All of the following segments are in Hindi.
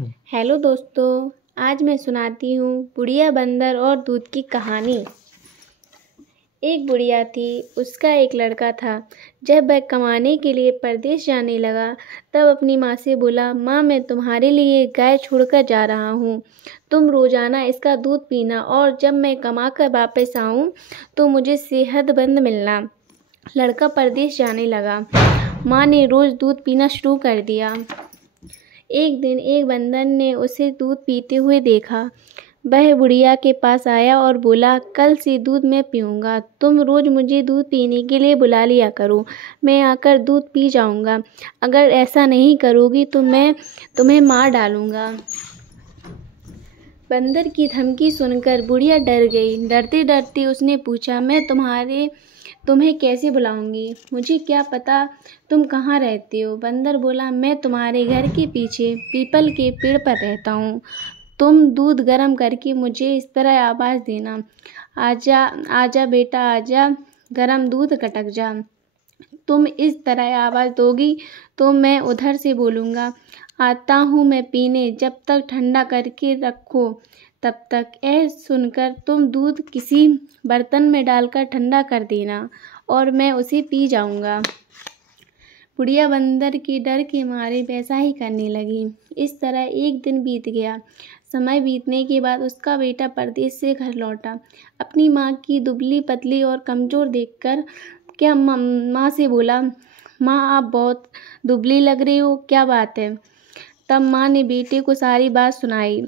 हेलो दोस्तों, आज मैं सुनाती हूँ बुढ़िया बंदर और दूध की कहानी। एक बुढ़िया थी, उसका एक लड़का था। जब वह कमाने के लिए परदेश जाने लगा तब अपनी माँ से बोला, माँ मैं तुम्हारे लिए गाय छोड़कर जा रहा हूँ। तुम रोज़ाना इसका दूध पीना और जब मैं कमा कर वापस आऊँ तो मुझे सेहतमंद मिलना। लड़का परदेश जाने लगा। माँ ने रोज़ दूध पीना शुरू कर दिया। एक दिन एक बंदर ने उसे दूध पीते हुए देखा। वह बुढ़िया के पास आया और बोला, कल से दूध मैं पीऊँगा। तुम रोज़ मुझे दूध पीने के लिए बुला लिया करो, मैं आकर दूध पी जाऊँगा। अगर ऐसा नहीं करोगी तो मैं तुम्हें मार डालूँगा। बंदर की धमकी सुनकर बुढ़िया डर गई। डरते डरते उसने पूछा, मैं तुम्हें कैसे बुलाऊंगी? मुझे क्या पता तुम कहाँ रहते हो? बंदर बोला, मैं तुम्हारे घर के पीछे पीपल के पेड़ पर रहता हूँ। तुम दूध गर्म करके मुझे इस तरह आवाज़ देना, आजा आजा बेटा आजा, गरम दूध गटक जा। तुम इस तरह आवाज़ दोगी तो मैं उधर से बोलूँगा, आता हूँ मैं पीने, जब तक ठंडा करके रखो तब तक। यह सुनकर तुम दूध किसी बर्तन में डालकर ठंडा कर देना और मैं उसे पी जाऊँगा। बुढ़िया बंदर के डर के मारे वैसा ही करने लगी। इस तरह एक दिन बीत गया। समय बीतने के बाद उसका बेटा परदेश से घर लौटा। अपनी माँ की दुबली पतली और कमज़ोर देखकर क्या माँ से बोला, माँ आप बहुत दुबली लग रही हो, क्या बात है? तब माँ ने बेटे को सारी बात सुनाई।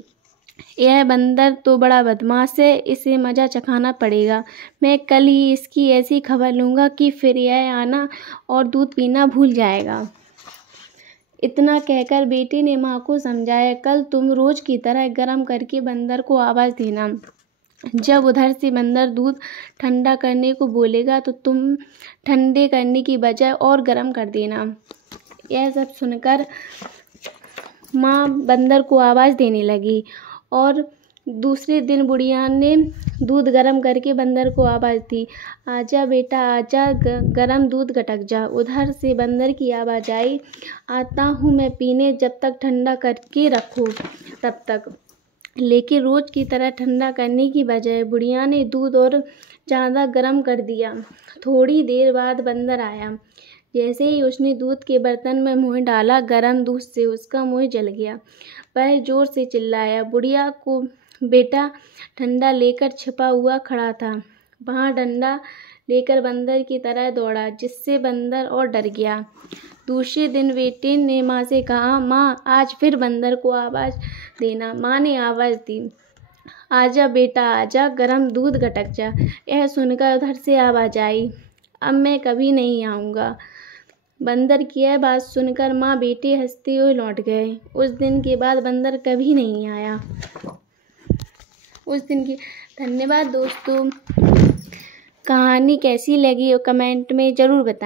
यह बंदर तो बड़ा बदमाश है, इसे मज़ा चखाना पड़ेगा। मैं कल ही इसकी ऐसी खबर लूँगा कि फिर यह आना और दूध पीना भूल जाएगा। इतना कहकर बेटे ने माँ को समझाया, कल तुम रोज़ की तरह गर्म करके बंदर को आवाज़ देना। जब उधर से बंदर दूध ठंडा करने को बोलेगा तो तुम ठंडे करने की बजाय और गर्म कर देना। यह सब सुनकर माँ बंदर को आवाज़ देने लगी और दूसरे दिन बुढ़िया ने दूध गर्म करके बंदर को आवाज़ दी, आजा बेटा आजा, गरम दूध गटक जा। उधर से बंदर की आवाज़ आई, आता हूँ मैं पीने, जब तक ठंडा करके रखो तब तक। लेकिन रोज़ की तरह ठंडा करने की बजाय बुढ़िया ने दूध और ज़्यादा गर्म कर दिया। थोड़ी देर बाद बंदर आया। जैसे ही उसने दूध के बर्तन में मुँह डाला, गर्म दूध से उसका मुँह जल गया। वह जोर से चिल्लाया। बुढ़िया को बेटा ठंडा लेकर छिपा हुआ खड़ा था। वहाँ डंडा लेकर बंदर की तरह दौड़ा, जिससे बंदर और डर गया। दूसरे दिन बेटे ने माँ से कहा, माँ आज फिर बंदर को आवाज़ देना। माँ ने आवाज़ दी, आजा बेटा आजा, गरम दूध गटक जा। यह सुनकर उधर से आवाज़ आई, अब मैं कभी नहीं आऊँगा। बंदर की यह बात सुनकर माँ बेटे हंसते हुए लौट गए। उस दिन के बाद बंदर कभी नहीं आया। उस दिन की धन्यवाद दोस्तों। कहानी कैसी लगी और कमेंट में ज़रूर बताएं।